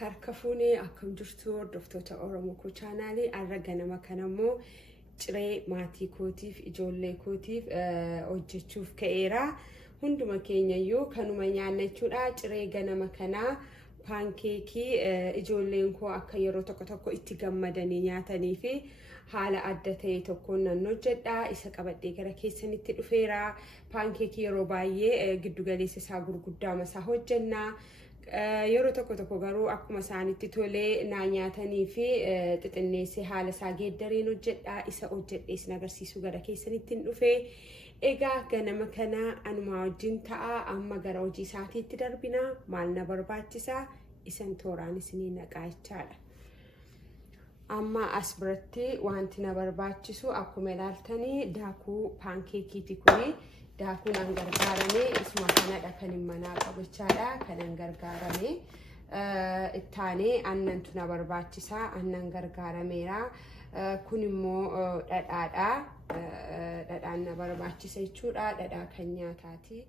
harka fuunee akkam jirtu hordoftoota Oromoo koo chaanaalii arra ganama kanammoo ciree maatii kootiif ijoollee kootiif hojjechuuf ka'eera. Hunduma keenyayyuu kanuma nyaanna jechuudha. Ciree ganama kanaa pancake ijoolleen koo akka yeroo tokko itti gammadanii nyaatanii fi haala adda ta'e tokkoon nan hojjedha. Isa qabadhee gara keessanitti dhufeera. Pancake yeroo baay'ee giddu galeessa isaa gurguddaa masaa hojjenna. yeroo tokko garuu akkuma isaanitti tolee naa nyaatanii fi xixinneessee haala isaa geeddariin hojjedha. Isa hojjedhee isin agarsiisuu gara keessanitti dhufee egaa ganama kana anuma wajjin ta'a. Amma gara hojii isaatiitti darbina. Maal na barbaachisa isan tooraan isinii naqaa jechaadha. Amma as biratti wanti na barbaachisu akkuma ilaaltanii daakuu paankeekiiti kuni. Daakuun an gargaarame isuma kanadha kan manaa qabachaadha kan an gargaarame ittaanee annantu na barbaachisa. Annan gargaarameera. Kun immoo dhadhaadha. Dhadhaan na barbaachisa jechuudha. Dhadhaa kan nyaataati.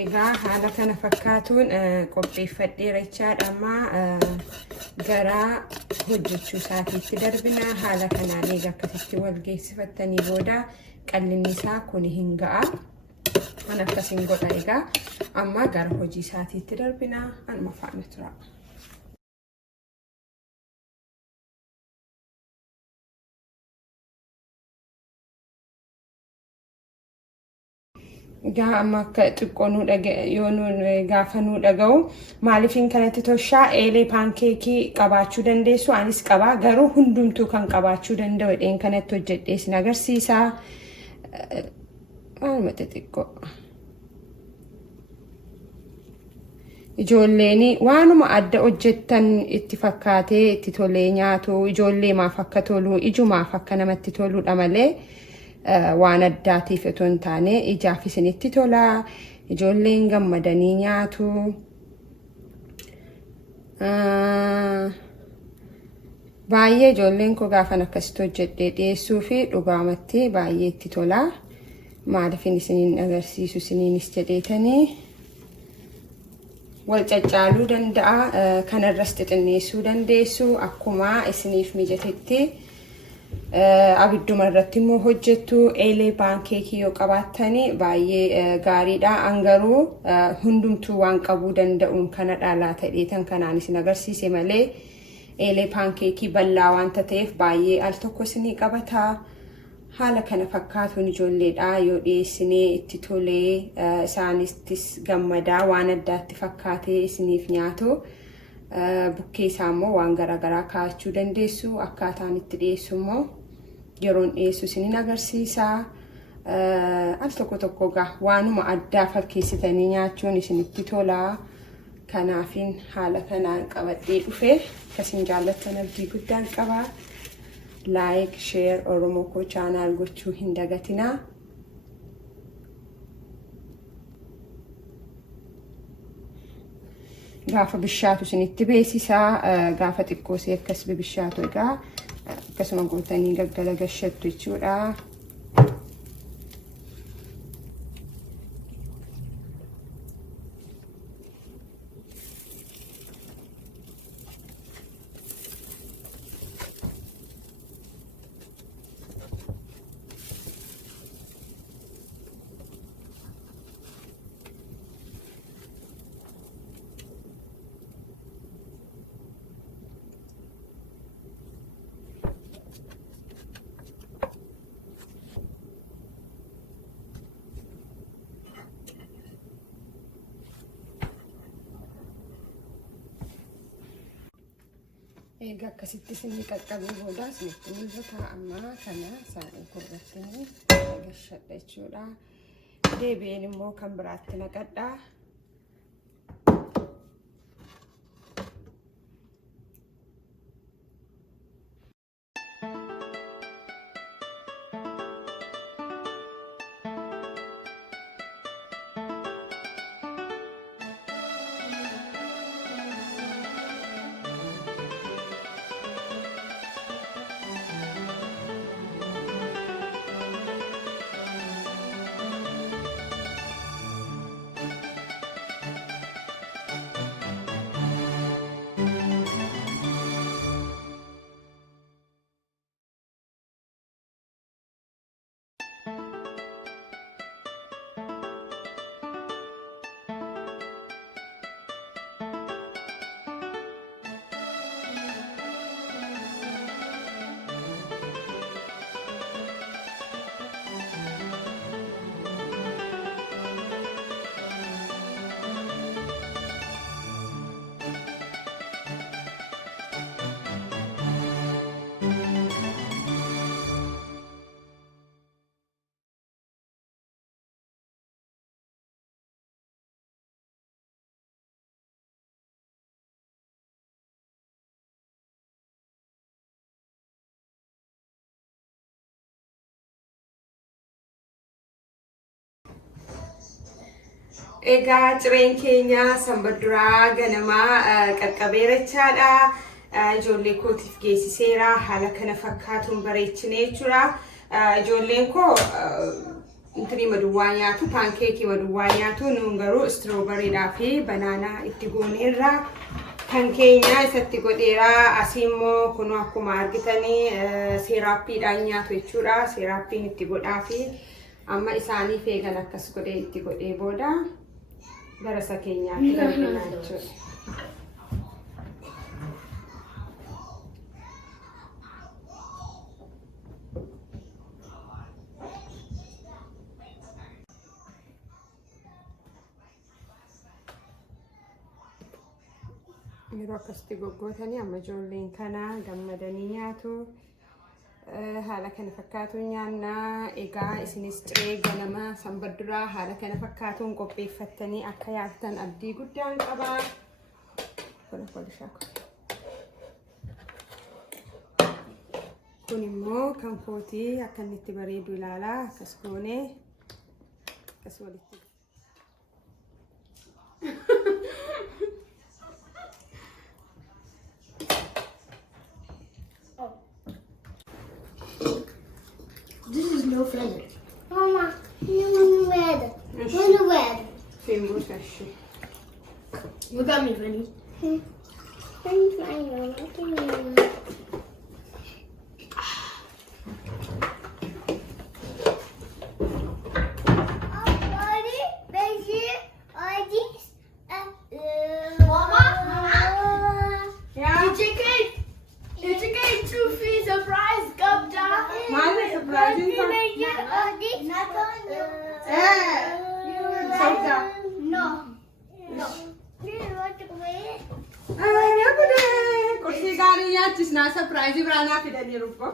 Egaa haala kana fakkaatuun qopheeffadheera jechaadha. Amma gara hojjechuu isaatiitti darbina. Haala kanaan egaa akkasitti wal geessifattanii booda qal'inni isaa kun hin ga'a. Kan akkasiin godha egaa. Amma gara hojii isaatiitti darbina. Anuma faana tura. Amma akka xiqqoonuu gaafanuu dhaga'u maaliifin kanatti toshaa eelee paankeekii qabaachuu dandeessu. Anis qabaa garuu hundumtuu kan qabaachuu danda'u edheen kanatti hojjedhee isin agarsiisa. Waanuma xixiqqoo ijoolleen waanuma adda hojjettan itti fakkaatee itti tolee nyaatu. Ijoollee maaf akka tolu ijumaaf akka namatti toludha malee waan addaatiif otoo hin taane ijaaf isinitti tola. Ijoolleen gammadanii nyaatu. Baay'ee ijoolleen koo gaafan akkasitti hojjedhee dhiyeessuu fi dhugaamatti baay'ee itti tola. Maaliifin isiniin agarsiisu isiniinis jedheetanii wal caccaaluu danda'a. Kanarras xixinneessuu dandeessu akkuma isiniif mijatetti. Abidduma irratti immoo hojjettu. Eelee paankeekii yoo qabaattani baay'ee gaariidha. Angaruu hundumtuu waan qabuu danda'uun kana dhaalaa ta'eetan kanaan isin agarsiise malee eelee paankeekii bal'aa waanta ta'eef baay'ee al tokko isinii qabata. Haala kana fakkaatuun ijoolleedha yoo dhiyeessinee itti tolee isaanittis gammadaa waan addaatti fakkaatee isiniif nyaatu. Bukkee isaa immoo waan garaagaraa kaa'achuu dandeessu. Akkaataan itti dhiyeessu immoo yeroon dhiyeessu isiniin agarsiisa. Al tokko gaa waanuma addaa fakkeessitanii nyaachuun isinitti tola. Kanaafin haala kanaan qabadhee dhufee kasin jaallattan abdii guddaan qaba. Like, share Oromoo Koo channel gochuu hin dagatinaa. Gaafa bishaatu isinitti beeksisaa. Gaafa xiqqoo see akkas bishaatu egaa akkasuma gootanii gaggala gashattu jechuudha. Egaa akkasitti isinii qaqqabee booda isinitti mul'ata. Amma kana saanii kurrattanii gashadha jechuudha. Deebi'een immoo kan biraatti naqadha. Egaa cireen keenya sanbadduraa ganamaa qaqqabeerachaadha. Ijoollee kootiif geessiseera. Haala kana fakkaatuun bareechinee jechuudha. Ijoolleen koo intini maduwwaa nyaatu, pancake maduwwaa nyaatu. Nuun garuu strawberryidhaa fi banaanaa itti gooneerra. Kan keenya isatti godheera. Asii immoo kun akkuma argitanii seeraappiidhaan nyaatu jechuudha. Seeraappiin itti godhaa fi amma isaaniif eegan akkas godhee itti godhee booda garasa keenyaatti galfina jechuudha. Yeroo akkasitti goggootanii amma ijoolleen kana gammadanii nyaatu. Haala kana fakkaatuun nyaannaa. Egaa isinis ciree ganama sanbadduraa haala kana fakkaatuun qopheeffattanii akka yaattan abdii guddaan qaba. Kun immoo kan kootii akka inni itti bareedu ilaalaa. Akkas goonee akkas walitti. This is no feather. Mama, you red. Where's the red? You got me, Fanny. I'm trying, Mama. Surprisii biraanaa fidanii rubbo.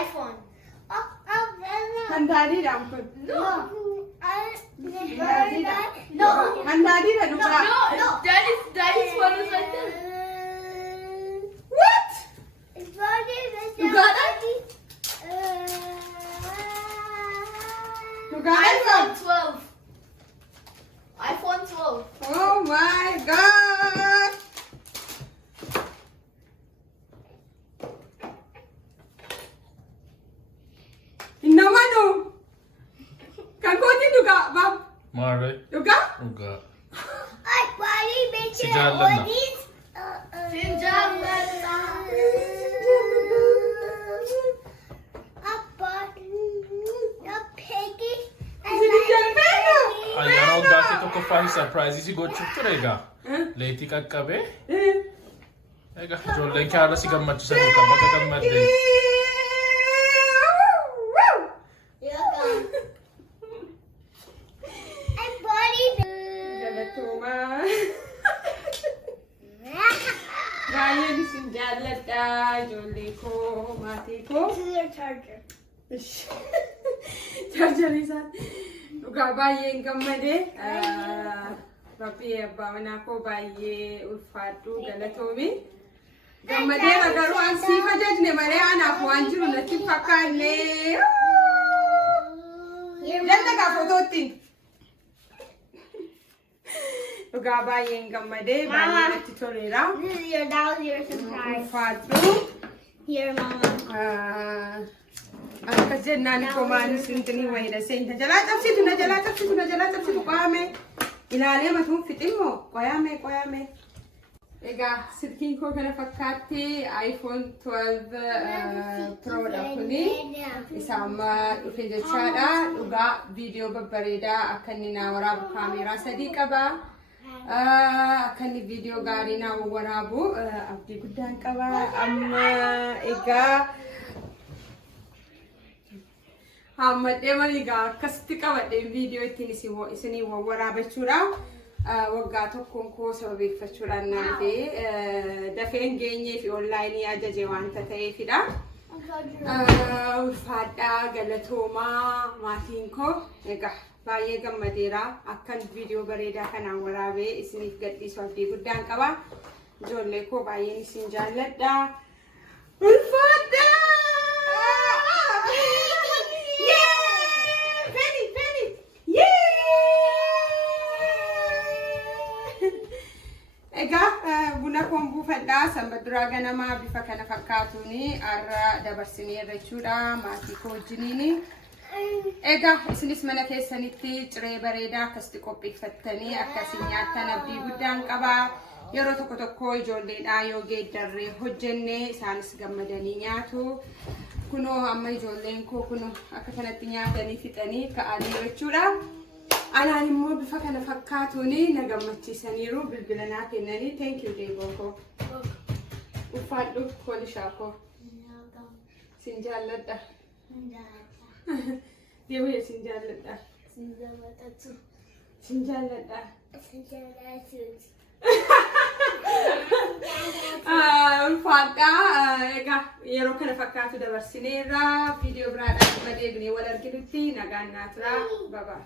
iPhone. Daddy dampun. No. No. And daddy da duga. No. Daddy's phone is right there. What? You got it? You got it? iPhone 12. iPhone 12. Oh my God. Inamano. Kan ko din duga, Bob. Mare. Duga? Uga. Si Jalan na. Ayano gati to qopha'uu surprizii si gochuuf ture egaa. Leetii qaqqabe. Egaa ijoolleen kaara si gammachiisan qaba akka gammadde. Galatuma. Baay'een isin jaalladha ijoollee koo maatii koo. Charger isaan dhugaa baay'een gammadee rabbii abbaa manaa koo baay'ee ulfaadhu galatoomi. Gammadee garuu an siif ajajne malee anaaf waan jiru natti hin fakkaanne. Dallagaa footootti. Dhugaa baay'een gammadee baay'ee natti toleera. That was your surprise. Ulfaadhu. Here, Mama. Akka jennaan komaan sintinii wayida seenta jalaa cabsitu qoyame ilaalee matuun fiximmoo qoyame egaa silkiin koo kana fakkaatti iPhone 12 Pro dha kuni isa amma dhufe jechaadha dhugaa viidiyoo babbareedaa akka inni naa waraabu kaameeraa 3 qaba akka inni viidiyoo gaarii naa waraabu abdii guddaan qaba amma egaa hammadhee manigaa akkasitti qabadheen viidiyoo ittiin isinii waraabachuudha. Waggaa tokkoon koo sababeeffachuudhaan naafee dafeen geenyee fi onlaayinii ajaje waanta ta'eefidha. Ulfaadhaa galatoomaa maatiin koo egaa baay'ee gammadeera akkan viidiyoo bareedaa kanaan waraabee isiniif gadhiisu abdii guddaan qaba. Ijoollee koo baay'een isin jaalladha. Ulfaadhaa! Egaa buna koon buufadhaa sanbaduraa ganamaa bifa kana fakkaatuuni har'a dabarsinee irrachuudha maatii koo wajjiniini. Egaa isinis mana keessanitti ciree bareedaa akkasitti qopheeffattanii akkasiin nyaattan abdii guddaan qaba. Yeroo tokko tokko ijoolleedhaa yoo geeddarree hojjenne isaanis gammadanii nyaatu. Kunoo amma ijoolleen koo kunoo akka kanatti nyaatanii fixanii ka'anii jechuudha. Anaan immoo bifa kana fakkaatuuni na gammachiisaniiru bilbila naa kennanii thank you deeboo koo. Ulfaadhu koolishaa koo. Sin jaalladha. Deeboo sin jaalladha. Sin jaalladha. Ulfaadhaa egaa yeroo kana fakkaatu dabarsineerra viidiyoo biraadhaan deebinee wal arginutti nagaan naa turaa. Bye bye.